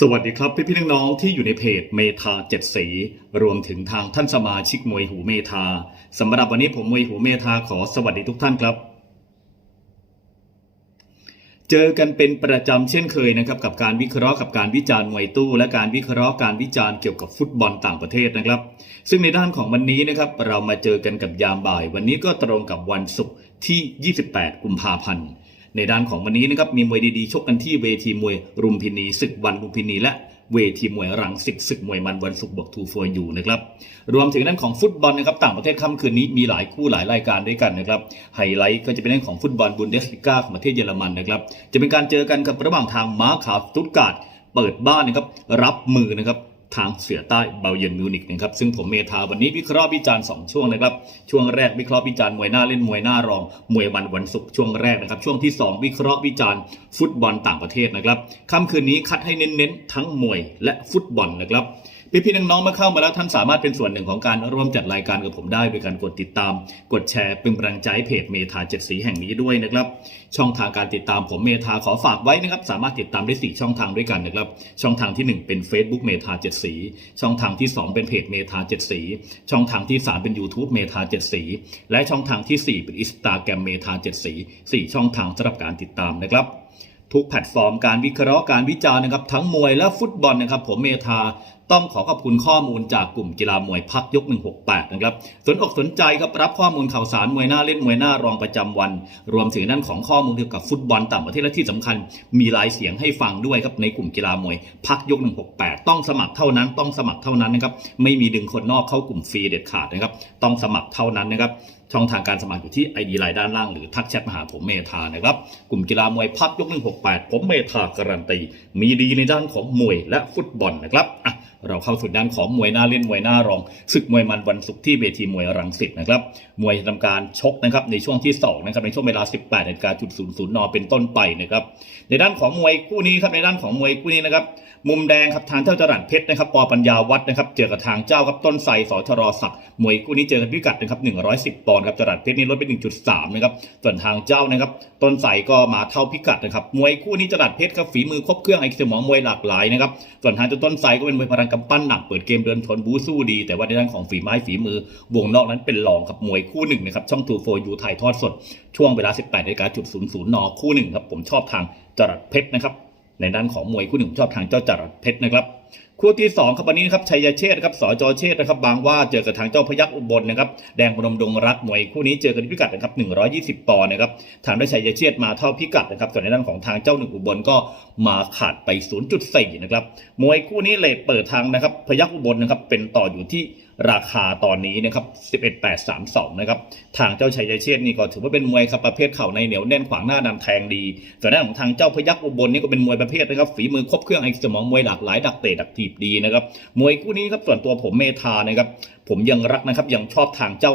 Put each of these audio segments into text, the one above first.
สวัสดีครับพี่พี่น้องๆที่อยู่ในเพจเมทาเจ็ดสี รวมถึงทางท่านสมาชิกมวยหูเมทาสำหรับวันนี้ผมมวยหูเมทาขอสวัสดีทุกท่านครับ เจอกันเป็นประจำเช่นเคยนะครับกับการวิเคราะห์กับการวิจารณ์มวยตู้ และการวิเคราะห์การวิจารณ์เกี่ยวกับฟุตบอลต่างประเทศนะครับ ซึ่งในด้านของวันนี้นะครับเรามาเจอกันกับยามบ่าย วันนี้ก็ตรงกับวันศุกร์ที่ 28 กุมภาพันธ์ ในด้านของวันนี้นะครับมีมวยดีๆชกกันที่เวทีมวยรุมพินีศึกวันลุมพินีและเวทีมวยรังสิตศึกมวยมันวันศุกร์บวกทูฟอยู่นะครับรวมถึงด้านของฟุตบอลนะครับต่างประเทศค่ำคืนนี้มีหลายคู่หลายรายการด้วยกันนะครับไฮไลท์ก็จะเป็นเรื่องของฟุตบอลบุนเดสลิก้าของประเทศเยอรมันนะครับจะเป็นการเจอกันกับระหว่างทางมาร์คาสตุตการ์ดเปิดบ้านนะครับรับมือนะครับ ทางเสือใต้เบลเยนมิวนิกนะครับซึ่งผมเมธาวันนี้วิเคราะห์วิจารณ์2ช่วงนะครับช่วงแรกวิเคราะห์วิจารณ์มวยหน้าเล่นมวยหน้ารอง มวยวันวันศุกร์ช่วงแรกนะครับช่วงที่ 2 วิเคราะห์วิจารณ์ฟุตบอลต่างประเทศนะครับค่ำคืนนี้คัดให้เน้นๆทั้งมวยและฟุตบอลนะครับ พี่พี่ๆน้องๆมาเข้ามาแล้วท่านสามารถเป็นส่วนหนึ่งของการร่วมจัดรายการกับผมได้โดยการกดติดตาม กดแชร์เป็นกำลังใจเพจเมธาเจ็ดสีแห่งนี้ด้วยนะครับ ช่องทางการติดตามผมเมธาขอฝากไว้นะครับ สามารถติดตามได้4ช่องทางด้วยกันนะครับ ช่องทางที่ 1 เป็น Facebook เมธาเจ็ดสีช่องทางที่ 2 เป็นเพจเมธาเจ็ดสีช่องทางที่ 3 เป็น YouTube เมธาเจ็ดสีและช่องทางที่ 4 เป็น Instagram เมธาเจ็ดสี4ช่องทางสำหรับการติดตามนะครับทุกแพลตฟอร์มการวิเคราะห์การวิจารณ์นะครับทั้งมวยและฟุตบอลนะครับผมเมธาต้องขอขอบคุณข้อมูลจากกลุ่มกีฬามวยพักยก 168 นะครับ สนอกสนใจครับรับข้อมูลข่าวสารมวยหน้าเล่นมวยหน้ารองประจำวัน รวมถึงด้านของข้อมูลเกี่ยวกับฟุตบอลต่างประเทศและที่สำคัญ มีลายเสียงให้ฟังด้วยครับในกลุ่มกีฬามวยพักยก 168 ต้องสมัครเท่านั้นต้องสมัครเท่านั้นนะครับไม่มีดึงคนนอกเข้ากลุ่มฟรีเด็ดขาดนะครับต้องสมัครเท่านั้นนะครับช่องทางการสมัครอยู่ที่ ID ไลน์ด้านล่างหรือทักแชทมาหาผมเมธานะครับ กลุ่มกีฬามวยพับยก 168 ผมเมธาการันตี มีดีในด้านของมวยและฟุตบอลนะครับอะ เราเข้าสู่ด้านของมวยหน้าเล่นมวยหน้ารองศึกมวยมันวันศุกร์ที่เวทีมวยรังสิตนะครับมวยทำการชกนะครับในช่วงที่2นะครับในช่วงเวลา 18นาฬิกาจุด00นเป็นต้นไปนะครับในด้านของมวยคู่นี้ครับในด้านของมวยคู่นี้นะครับมุมแดงครับทางเจ้าจรัสเพชรนะครับปอปัญญาวัฒน์นะครับเจอกับทางเจ้าครับต้นไทรสอชรศักดิ์มวยคู่นี้เจอกันพิกัดนะครับ110ปอนด์ครับจรัสเพชรนี่ลดไป 1.3นะครับส่วนทางเจ้านะครับต้นไทรก็มาเท่าพิกัดนะครับมวยคู่นี้จรัสเพชรครับฝีมือครบเครื่องไอ้สมองมวยหลากหลายนะครับส่วนทางเจ้าต้นไทรก็เป็นมวยพลังกำปั้นหนักเปิดเกมเดินชนบูสู้ดี แต่ว่าในด้านของฝีไม้ฝีมือวงนอกนั้นเป็นรองครับมวยคู่หนึ่งนะครับช่องทูโฟยูถ่ายทอดสด ช่วงเวลา 18นาฬิกาจุดศูนย์ศูนย์นคู่หนึ่งครับผมชอบทางจรัสเพชรนะครับในด้านของมวยคู่หนึ่งผมชอบทางเจ้าจรัสเพชรนะครับ คู่ที่สองครับวันนี้นะครับชัยเชษฐ์นะครับสจเชษฐ์นะครับบางว่าเจอกับทางเจ้าพยักอุบลนะครับแดงพนมดงรักมวยคู่นี้เจอกันที่พิกัดนะครับ120ปอนด์นะครับทางด้วยชัยเชษฐ์มาเท่าพิกัดนะครับส่วนในด้านของทางเจ้าหนึ่งอุบลก็มาขาดไป 0.4นะครับมวยคู่นี้เลทเปิดทางนะครับพยักอุบลนะครับเป็นต่ออยู่ที่ ราคาตอนนี้นะครับ 11832 นะครับ ทางเจ้าชัยเชษนี่ก็ถือว่าเป็นมวยครับประเภทเข่าในเหนียวแน่นขวางหน้านำแทงดีส่วนด้านของทางเจ้าพยักอุบลนี่ก็เป็นมวยประเภทนะครับ ฝีมือครบเครื่องไอ้สมองมวยหลากหลายดักเตะดักถีบดีนะครับ มวยคู่นี้ครับส่วนตัวผมเมธานะครับ ผมยังรักนะครับยังชอบทางเจ้า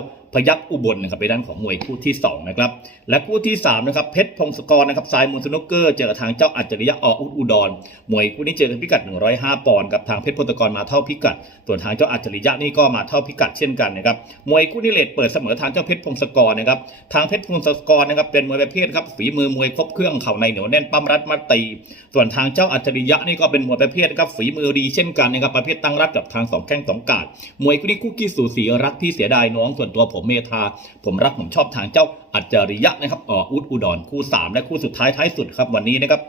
ยัคฆ์อุบลนะครับไปด้านของมวยคู่ที่สองนะครับและคู่ที่สามนะครับเพชรพงศกรนะครับสายมูลสนุกเกอร์เจอทางเจ้าอัจฉริยะออุดอุดรมวยคู่นี้เจอกันพิกัด 105 ปอนด์กับทางเพชรพงศกรมาเท่าพิกัด ส่วนทางเจ้าอัจฉริยะนี่ก็มาเท่าพิกัดเช่นกันนะครับมวยคู่นี้เลทเปิดเสมอทางเจ้าเพชรพงศกรนะครับทางเพชรพงศกรนะครับเป็นมวยประเภทครับฝีมือมวยครบเครื่องเข่าในเหนียวแน่นปั้มรัดมัดตี ส่วนทางเจ้าอัจฉริยะนี่ก็เป็นมวยประเภทครับฝีมือดีเช่นกันนะครับประเภทตั้งรับกับทางสองแข้งสองกาดมวยคู่นี้คู่กี้สูสีรักที่เสียดายน้องส่วนตัวผมเมธา ผมรักผมชอบทางเจ้าอัจฉริยะนะครับอ่ออุดอุดรคู่สามและคู่สุดท้ายท้ายสุดครับวันนี้นะครับ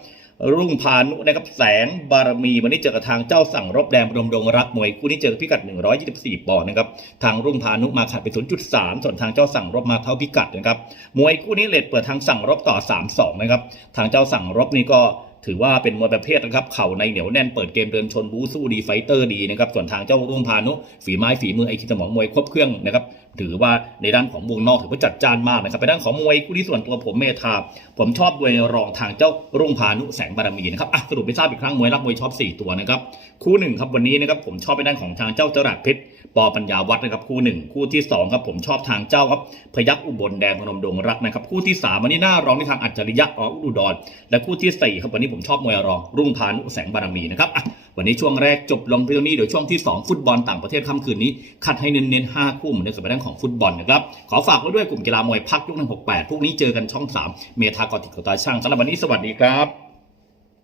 รุ่งพานุนะครับแสงบารมีวันนี้เจอกับทางเจ้าสั่งรบแดงพนมดงรักมวยคู่นี้เจอกับพิกัด 124 ปอนด์นะครับทางรุ่งพานุมาขาดไป 0.3 ส่วนทางเจ้าสั่งรบมาเท่าพิกัดนะครับมวยคู่นี้เลทเปิดทางสั่งรบต่อ 3-2 นะครับทางเจ้าสั่งรบนี่ก็ถือว่าเป็นมวยประเภทนะครับ เข่าในเหนียวแน่นเปิดเกมเดินชนบูสู้ดีไฟเตอร์ดีนะครับ ส่วนทางเจ้ารุ่งพานุฝีไม้ฝีมือไอคิดสมองมวยครบเครื่องนะครับ ถือว่าในด้านของวงนอกถือว่าจัดจ้านมากนะครับไปด้านของมวยคู่ที่ส่วนตัวผมเมธาผมชอบมวยรองทางเจ้ารุ่งพานุแสงบารมีนะครับอะสรุปไปทราบอีกครั้งมวยรักมวยชอบ 4 ตัวนะครับคู่หนึ่งครับวันนี้นะครับผมชอบไปด้านของทางเจ้าจรัสเพชรปอปัญญาวัฒน์นะครับคู่หนึ่งคู่ที่สองครับผมชอบทางเจ้าครับพยัคฆ์อุบลแดงพนมดงรักนะครับคู่ที่สามวันนี้หน้ารองในทางอัจฉริยะออุดรและคู่ที่สี่ครับวันนี้ผมชอบมวยรองรุ่งพานุแสงบารมีนะครับ วันนี้ช่วงแรกจบลงเพียงเท่านี้เดี๋ยวช่วงที่สองฟุตบอลต่างประเทศค่ำคืนนี้ คัดให้เน้นๆห้าคู่เหมือนกับเรื่องของฟุตบอลนะครับ ขอฝากไว้ด้วยกลุ่มกีฬามวยพักยุคหนึ่งหกแปดพวกนี้เจอกันช่องสามเมทากอติกตาช่างสำหรับวันนี้สวัสดีครับ